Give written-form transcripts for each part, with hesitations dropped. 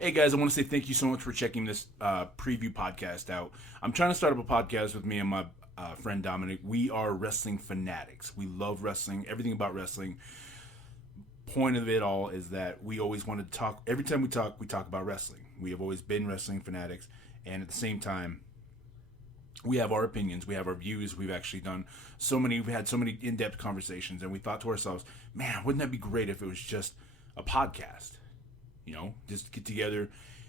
Hey guys, I want to say thank you so much for checking this preview podcast out. I'm trying to start up a podcast with me and my friend Dominic. We are wrestling fanatics. We love wrestling, everything about wrestling. Point of it all is that we always want to talk. Every time we talk about wrestling. We have always been wrestling fanatics, and at the same time, we have our opinions, we have our views. We've actually done so many. We've had so many in-depth conversations, and we thought to ourselves, "Man, wouldn't that be great if it was just a podcast?" Just get together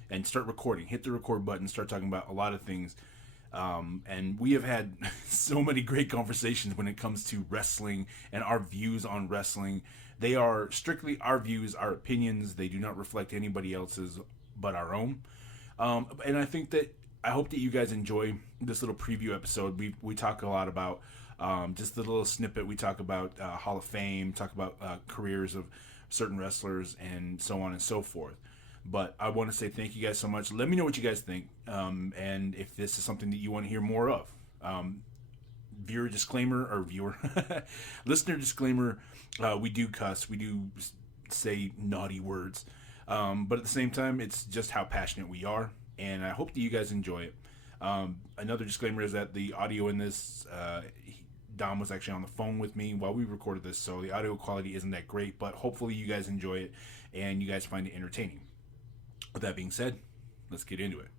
and start recording. Hit the record button, start talking about a lot of things. And we have had so many great conversations when it comes to wrestling and our views on wrestling. They are strictly our views, our opinions. They do not reflect anybody else's but our own. And I hope that you guys enjoy this little preview episode. We talk a lot about just the little snippet. We talk about Hall of Fame, talk about careers of certain wrestlers, and so on and so forth. But I want to say thank you guys so much. Let me know what you guys think, and if this is something that you want to hear more of. Viewer disclaimer, or viewer listener disclaimer: we do cuss, we do say naughty words, but at the same time, it's just how passionate we are, and I hope that you guys enjoy it. Another disclaimer is that the audio in this, Dom was actually on the phone with me while we recorded this, so the audio quality isn't that great, but hopefully you guys enjoy it and you guys find it entertaining. With that being said, let's get into it.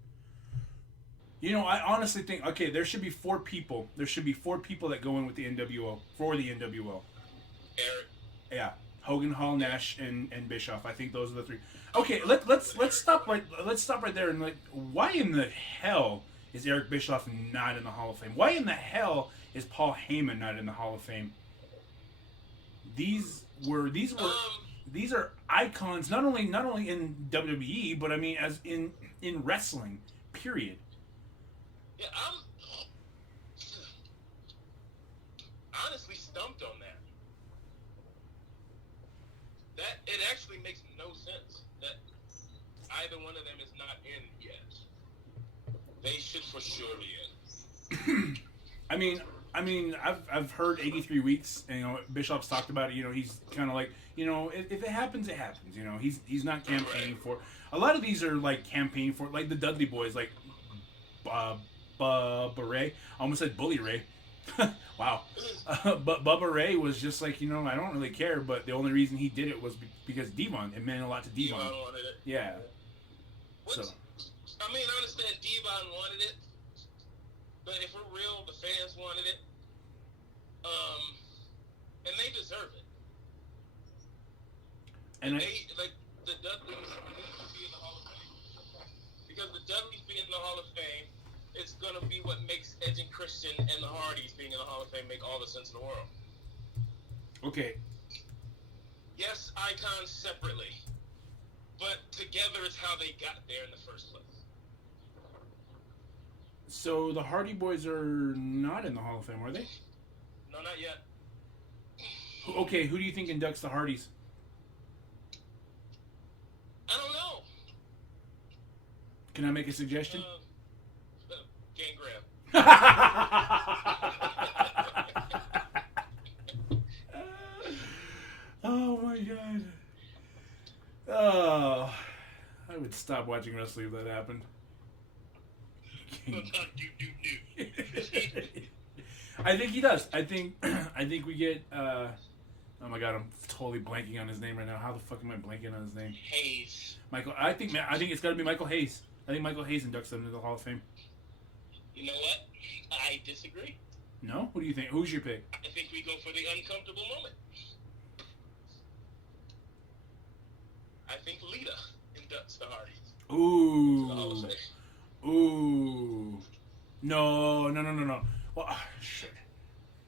I honestly think, okay, there should be four people. There should be four people that go in with the NWO, for the NWO. Eric. Yeah. Hogan, Hall, Nash, and Bischoff. I think those are the three. Okay, let's stop right there and why in the hell is Eric Bischoff not in the Hall of Fame? Why in the hell is Paul Heyman not in the Hall of Fame? These are icons not only in WWE, but I mean as in wrestling. Period. Yeah, I'm honestly stumped on that. That it actually makes no sense that either one of them is not in yet. They should for sure be in. I mean, I've heard 83 weeks, and Bischoff's talked about it. He's kind of like, if it happens, it happens. He's not campaigning for. A lot of these are like campaigning for, like the Dudley Boys, like Bubba Ray. I almost said Bully Ray. Wow. But Bubba Ray was just like, I don't really care, but the only reason he did it was because Devon. It meant a lot to Devon. Devon wanted it. Yeah. Which, So. I mean, I understand Devon wanted it. But if we're real, the fans wanted it, and they deserve it. And they the Dudleys need to be in the Hall of Fame, because the Dudleys being in the Hall of Fame, it's gonna be what makes Edge and Christian and the Hardys being in the Hall of Fame make all the sense in the world. Okay. Yes, icons separately, but together is how they got there in the first place. So the Hardy Boys are not in the Hall of Fame, are they? No, not yet. Okay, who do you think inducts the Hardys? I don't know. Can I make a suggestion? Gangrel. Oh my god. Oh, I would stop watching wrestling if that happened. I think he does. I think we get. Oh my god, I'm totally blanking on his name right now. How the fuck am I blanking on his name? Hayes. Michael. I think it's got to be Michael Hayes. I think Michael Hayes inducts them into the Hall of Fame. You know what? I disagree. No? What do you think? Who's your pick? I think we go for the uncomfortable moment. I think Lita inducts the Hardys. Ooh. Ooh. No. Well, shit.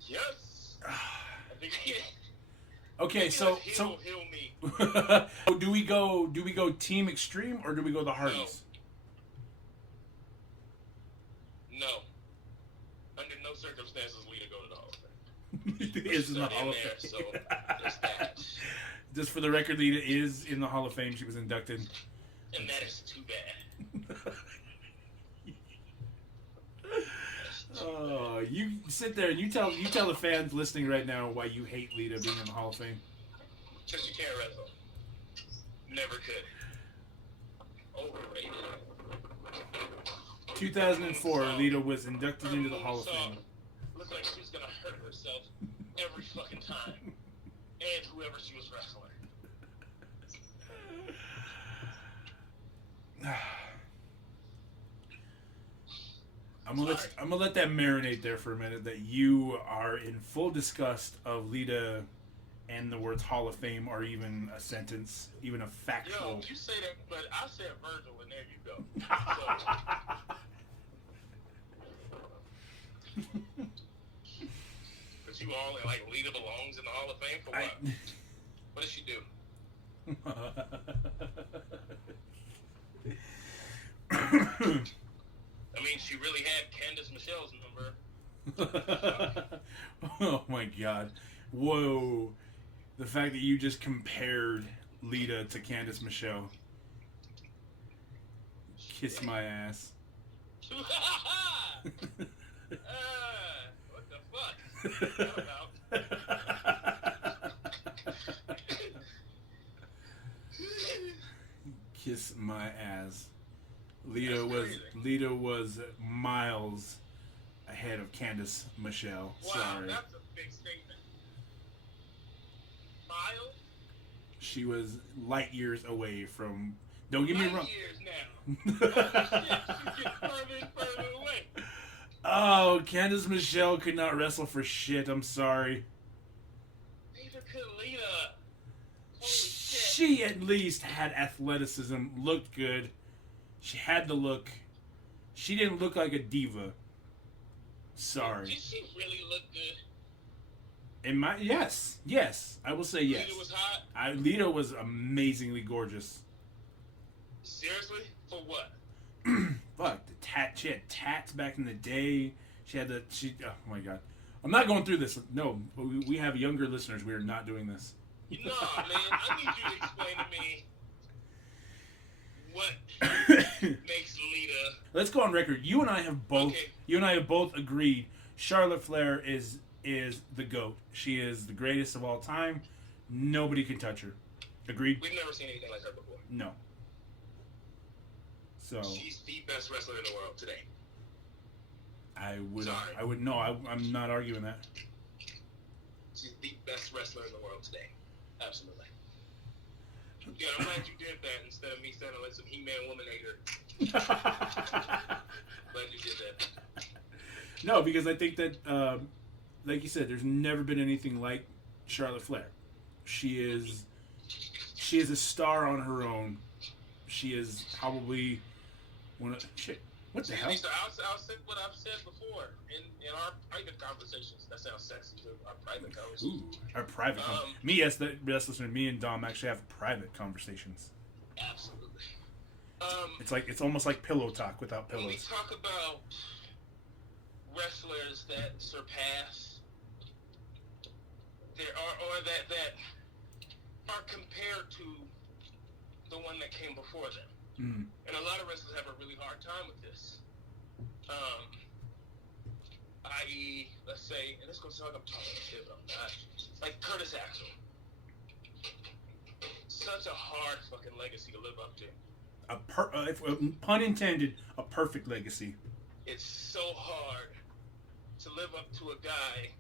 Yes. I think okay, so heal me. do we go Team Extreme or do we go the Hardys? No. Under no circumstances Lita go to the Hall of Fame. Lita is in the Hall of Fame. So there's that. Just for the record, Lita is in the Hall of Fame. She was inducted. And that is too bad. Oh, you sit there and you tell the fans listening right now why you hate Lita being in the Hall of Fame. Because you can't wrestle. Never could. Over. 2004, Lita was inducted into the Hall of Fame. Looked like she was gonna hurt herself every fucking time, and whoever she was wrestling. I'm gonna let that marinate there for a minute. That you are in full disgust of Lita and the words Hall of Fame, or even a sentence, even a factual. Yo, you say that, but I said Virgil, and there you go. But you all like Lita belongs in the Hall of Fame for what? What did she do? I mean, she really had Candice Michelle's number. Oh my god. Whoa. The fact that you just compared Lita to Candice Michelle. Kiss my ass. What the fuck? What's that about? Kiss my ass. Lita was miles ahead of Candice Michelle. Wow, Sorry. that's a big statement. Miles? She was light years away from. Don't get me wrong. Light years now. Holy shit, she's getting further and further away. Oh, Candice Michelle could not wrestle for shit. I'm sorry. Neither could Lita. Holy shit. She at least had athleticism, looked good. She had the look. She didn't look like a diva. Sorry. Did she really look good? Yes, I will say yes. Lita was hot? Lita was amazingly gorgeous. Seriously? For what? Fuck, she had tats back in the day. Oh my god. I'm not going through this. No, we have younger listeners. We are not doing this. No, man, I need you to explain to me what makes Lita. Let's go on record. You and I have both agreed Charlotte Flair is the GOAT. She is the greatest of all time. Nobody can touch her. Agreed? We've never seen anything like her before. No. So she's the best wrestler in the world today. I'm not arguing that. She's the best wrestler in the world today. Absolutely. Yeah, I'm glad you did that instead of me sounding like some He-Man woman-hater. Glad you did that. No, because I think that, like you said, there's never been anything like Charlotte Flair. She is a star on her own. She is probably one of shit. What the hell? I'll say what I've said before in our private conversations. That sounds sexy. Our private conversations. Ooh, our private conversations. Me and Dom actually have private conversations. Absolutely. It's almost like pillow talk without pillows. When we talk about wrestlers that surpass that are compared to the one that came before them. Mm. And a lot of wrestlers have a really hard time with this. I.e., let's say, and this is going to sound like I'm talking shit, but I'm not. Like Curtis Axel. Such a hard fucking legacy to live up to. Pun intended, a perfect legacy. It's so hard to live up to a guy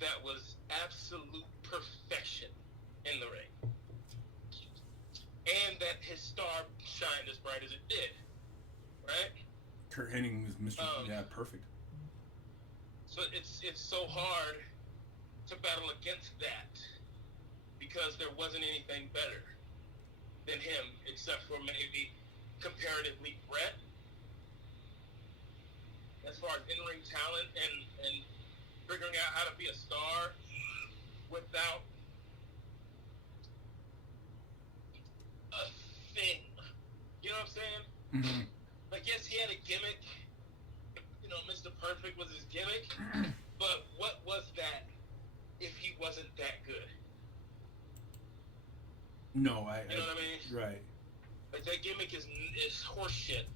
that was absolute perfection in the ring. And that his star shined as bright as it did. Right? Kurt Hennig was Mr. Perfect. So it's so hard to battle against that because there wasn't anything better than him except for maybe comparatively Brett as far as in-ring talent and figuring out how to be a star without a thing. You know what I'm saying? Mm-hmm. Like, yes, he had a gimmick. You know, Mr. Perfect was his gimmick. But what was that if he wasn't that good? No, you know what I mean? Right. Like, that gimmick is horseshit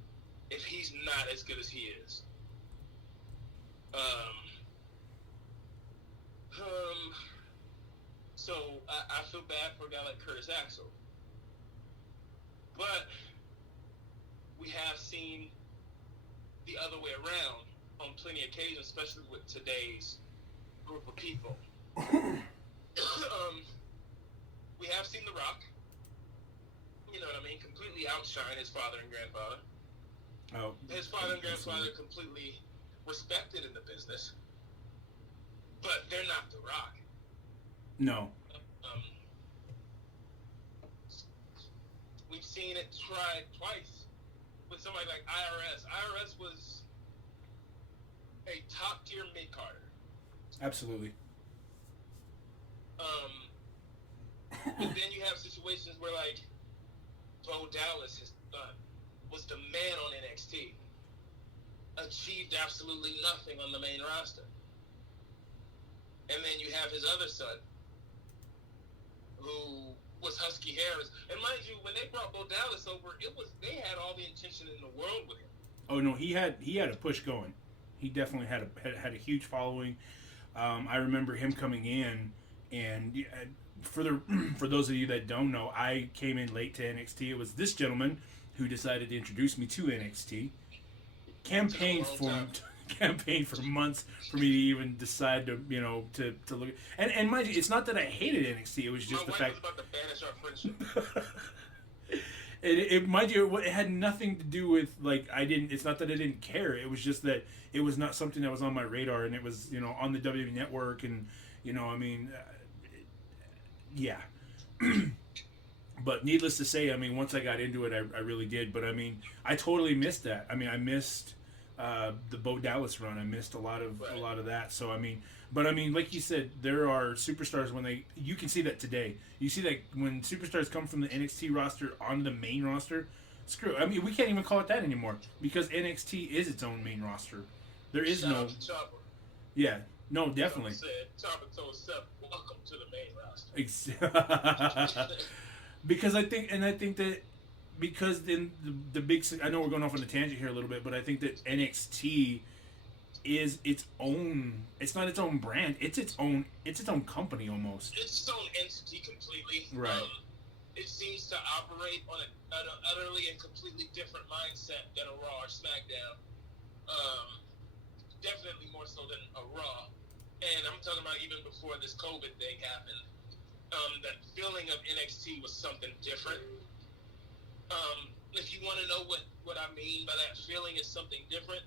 if he's not as good as he is. So I feel bad for a guy like Curtis Axel. But we have seen the other way around on plenty of occasions, especially with today's group of people. We have seen The Rock, you know what I mean, completely outshine his father and grandfather. Oh, his father and grandfather completely respected in the business, but they're not The Rock. No. We've seen it tried twice with somebody like IRS. IRS was a top-tier mid-carder. Absolutely. But then you have situations where, like, Bo Dallas, his son, was the man on NXT, achieved absolutely nothing on the main roster. And then you have his other son, who was Husky Harris. And mind you, when they brought Bo Dallas over, they had all the intention in the world with him. Oh no, he had a push going. He definitely had a huge following. I remember him coming in, and for those of you that don't know, I came in late to NXT. It was this gentleman who decided to introduce me to NXT. Campaigned for months for me to even decide to look. And mind you, it's not that I hated NXT. It was just My the wife fact. was about to banish our friendship. Mind you, it had nothing to do with, like, it's not that I didn't care. It was just that it was not something that was on my radar, and it was, on the WWE Network, and, yeah. But needless to say, once I got into it, I really did. But, I totally missed that. I missed the Bo Dallas run. I missed a lot of that. So, like you said, there are superstars you can see that today. You see that when superstars come from the NXT roster onto the main roster, screw it. We can't even call it that anymore because NXT is its own main roster. There is Shout no. out to Chopper. Yeah, no, definitely. Chopper told Seth, "Welcome to the main roster." Because I think that because then the big, I know we're going off on a tangent here a little bit, but I think that NXT is its own. It's not its own brand. It's its own company almost. It's its own entity completely. Right. It seems to operate on an utterly and completely different mindset than a Raw or SmackDown. Definitely more so than a Raw. And I'm talking about even before this COVID thing happened. That feeling of NXT was something different. If you want to know what I mean by that feeling is something different,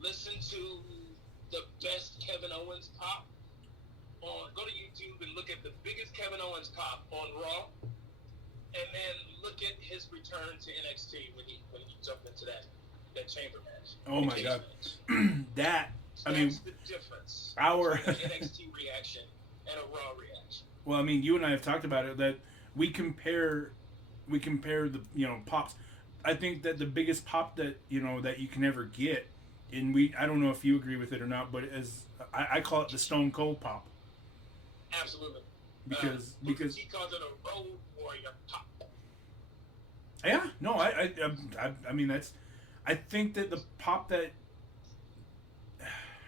listen to the best Kevin Owens pop go to YouTube and look at the biggest Kevin Owens pop on Raw, and then look at his return to NXT when he jumped into that chamber match. Oh my God. That's the difference our between an NXT reaction and a Raw reaction. Well, you and I have talked about it, that we compare the pops. I think that the biggest pop that that you can ever get, and I don't know if you agree with it or not, but I call it the Stone Cold pop. Absolutely. Because he calls it a Road Warrior pop. Yeah, no, I think that the pop that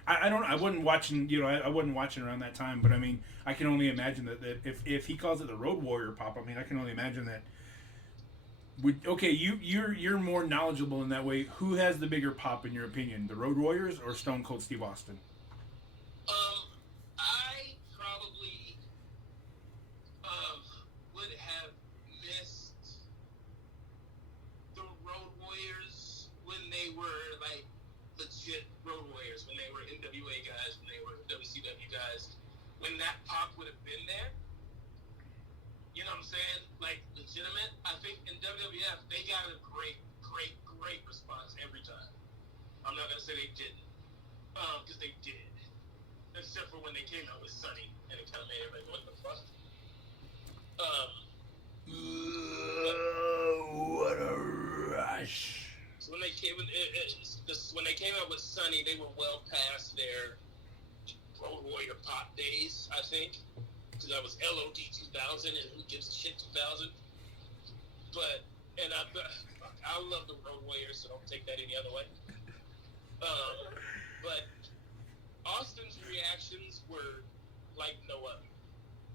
I wasn't watching, I wasn't watching around that time, but I can only imagine that if he calls it the Road Warrior pop, I can only imagine that. You're more knowledgeable in that way. Who has the bigger pop in your opinion, the Road Warriors or Stone Cold Steve Austin? I probably would have missed the Road Warriors when they were like legit Road Warriors, when they were NWA guys, when they were WCW guys, when that pop would have been there. You know what I'm saying? Like, legitimate. I think in WWF, they got a great response every time. I'm not going to say they didn't, because they did. Except for when they came out with Sunny, and it kind of made everybody, what the fuck? What a rush. So when they came out with Sunny, they were well past their Road Warrior pop days, I think. Because that was LOD 2000 and Who Gives a Shit 2000. But, and I love the Road Warriors, so don't take that any other way. But Austin's reactions were like no other.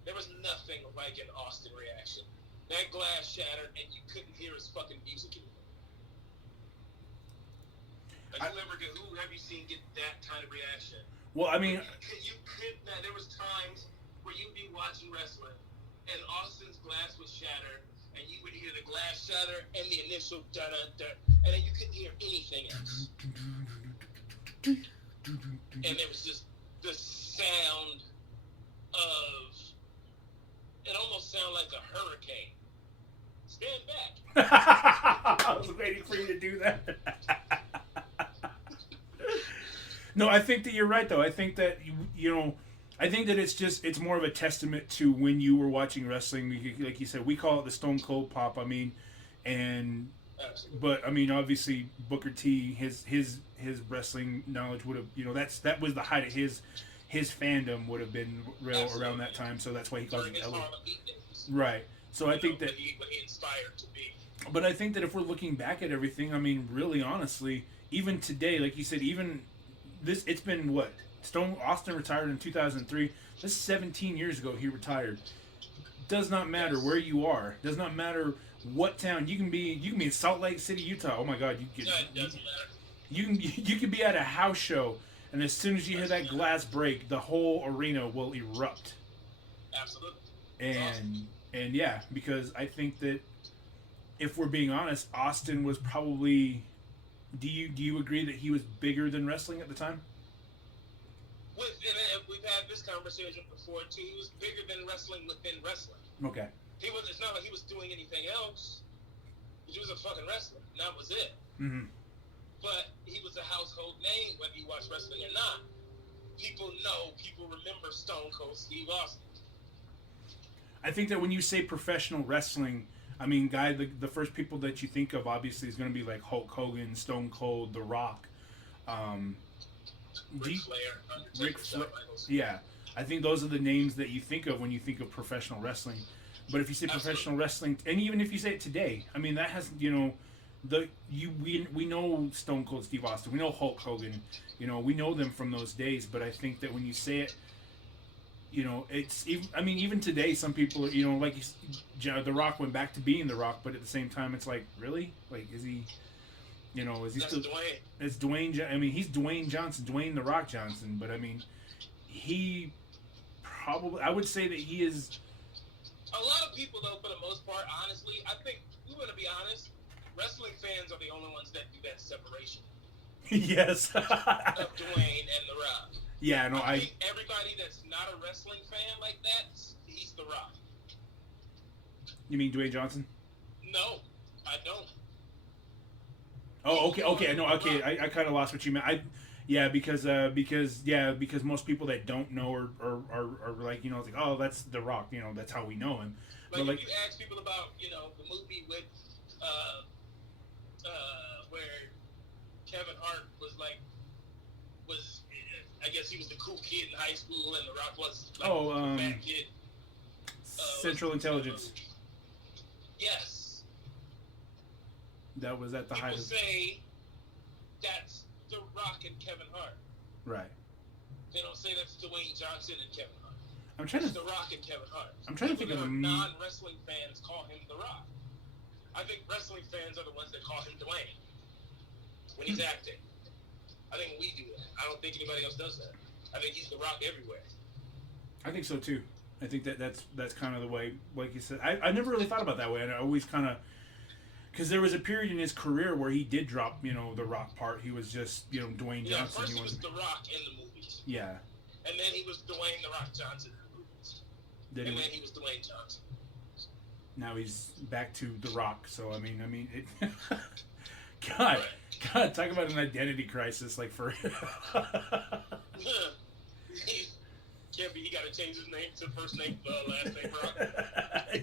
There was nothing like an Austin reaction. That glass shattered and you couldn't hear his fucking music Have you seen get that kind of reaction? Well, I mean, you could. There was times where you'd be watching wrestling, and Austin's glass would shatter, and you would hear the glass shatter and the initial da da da, and then you couldn't hear anything else. And there was just the sound of. It almost sounded like a hurricane. Stand back. I was waiting for you to do that. No, I think that you're right, though. I think that, I think that it's more of a testament to when you were watching wrestling. Like you said, we call it the Stone Cold Pop. I mean, but I mean, obviously Booker T, his wrestling knowledge would have, that was the height of his fandom would have been around that time. So that's why he calls it right. So I think that what he inspired to be. But I think that if we're looking back at everything, I mean, really honestly, even today, like you said, even this, it's been what? Austin retired in 2003. This is 17 years ago he retired. Does not matter where you are. Does not matter what town. You can be in Salt Lake City, Utah. Oh my God, It doesn't matter. You can be at a house show, and as soon as you hear that glass break, the whole arena will erupt. Absolutely. And yeah, because I think that if we're being honest, Austin was probably. Do you agree that he was bigger than wrestling at the time? We've had this conversation before too. He was bigger than wrestling within wrestling. Okay. It's not like he was doing anything else. He was a fucking wrestler, and that was it. Mm-hmm. But he was a household name, whether you watch wrestling or not. People remember Stone Cold Steve Austin. I think that when you say professional wrestling, I mean, the first people that you think of obviously is going to be like Hulk Hogan, Stone Cold, The Rock, Ric Flair, yeah. I think those are the names that you think of when you think of professional wrestling. But if you say professional wrestling, and even if you say it today, I mean, that has, we know Stone Cold Steve Austin, we know Hulk Hogan, we know them from those days. But I think that when you say it, it's even today, some people, like The Rock went back to being The Rock, but at the same time, it's like, really, like, is he still? Dwayne. It's Dwayne. I mean, he's Dwayne Johnson, Dwayne The Rock Johnson. But I mean, he probably, I would say that he is. A lot of people, though, for the most part, honestly, I think we're going to be honest. Wrestling fans are the only ones that do that separation. Yes. Of Dwayne and The Rock. Yeah, no, I think everybody that's not a wrestling fan like that, he's The Rock. You mean Dwayne Johnson? No, I don't. Oh, okay. No, okay. I kind of lost what you meant. Because most people that don't know are like, it's like, oh, that's The Rock. That's how we know him. Like, but if you ask people about, the movie with, where Kevin Hart was, I guess he was the cool kid in high school, and The Rock was the fat kid. Central Intelligence. Yes. That was at the height of. People say that's The Rock and Kevin Hart. Right. They don't say that's Dwayne Johnson and Kevin Hart. It's The Rock and Kevin Hart. I'm trying to think of non-wrestling fans call him The Rock. I think wrestling fans are the ones that call him Dwayne when he's acting. I think we do that. I don't think anybody else does that. I think he's The Rock everywhere. I think so too. I think that's kind of the way, like you said. I never really thought about it that way, and I always kind of, because there was a period in his career where he did drop, The Rock part. He was just, Dwayne Johnson. First he was The Rock in the movies. Yeah. And then he was Dwayne The Rock Johnson in the movies. Then he was Dwayne Johnson. Now he's back to The Rock. So I mean, it. God, talk about an identity crisis, like for. Can't be. He got to change his name to first name, last name Rock.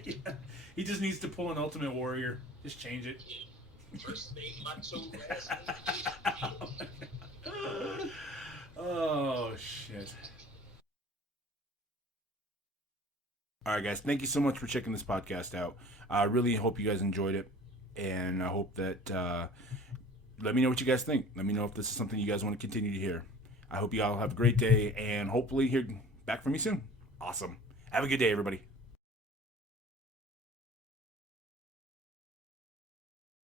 Yeah. He just needs to pull an Ultimate Warrior. Just change it. Yeah. First name Macho, last name. Oh shit. All right, guys. Thank you so much for checking this podcast out. I really hope you guys enjoyed it, and I hope that let me know what you guys think. Let me know if this is something you guys want to continue to hear. I hope you all have a great day, and hopefully hear back from me soon. Awesome. Have a good day, everybody.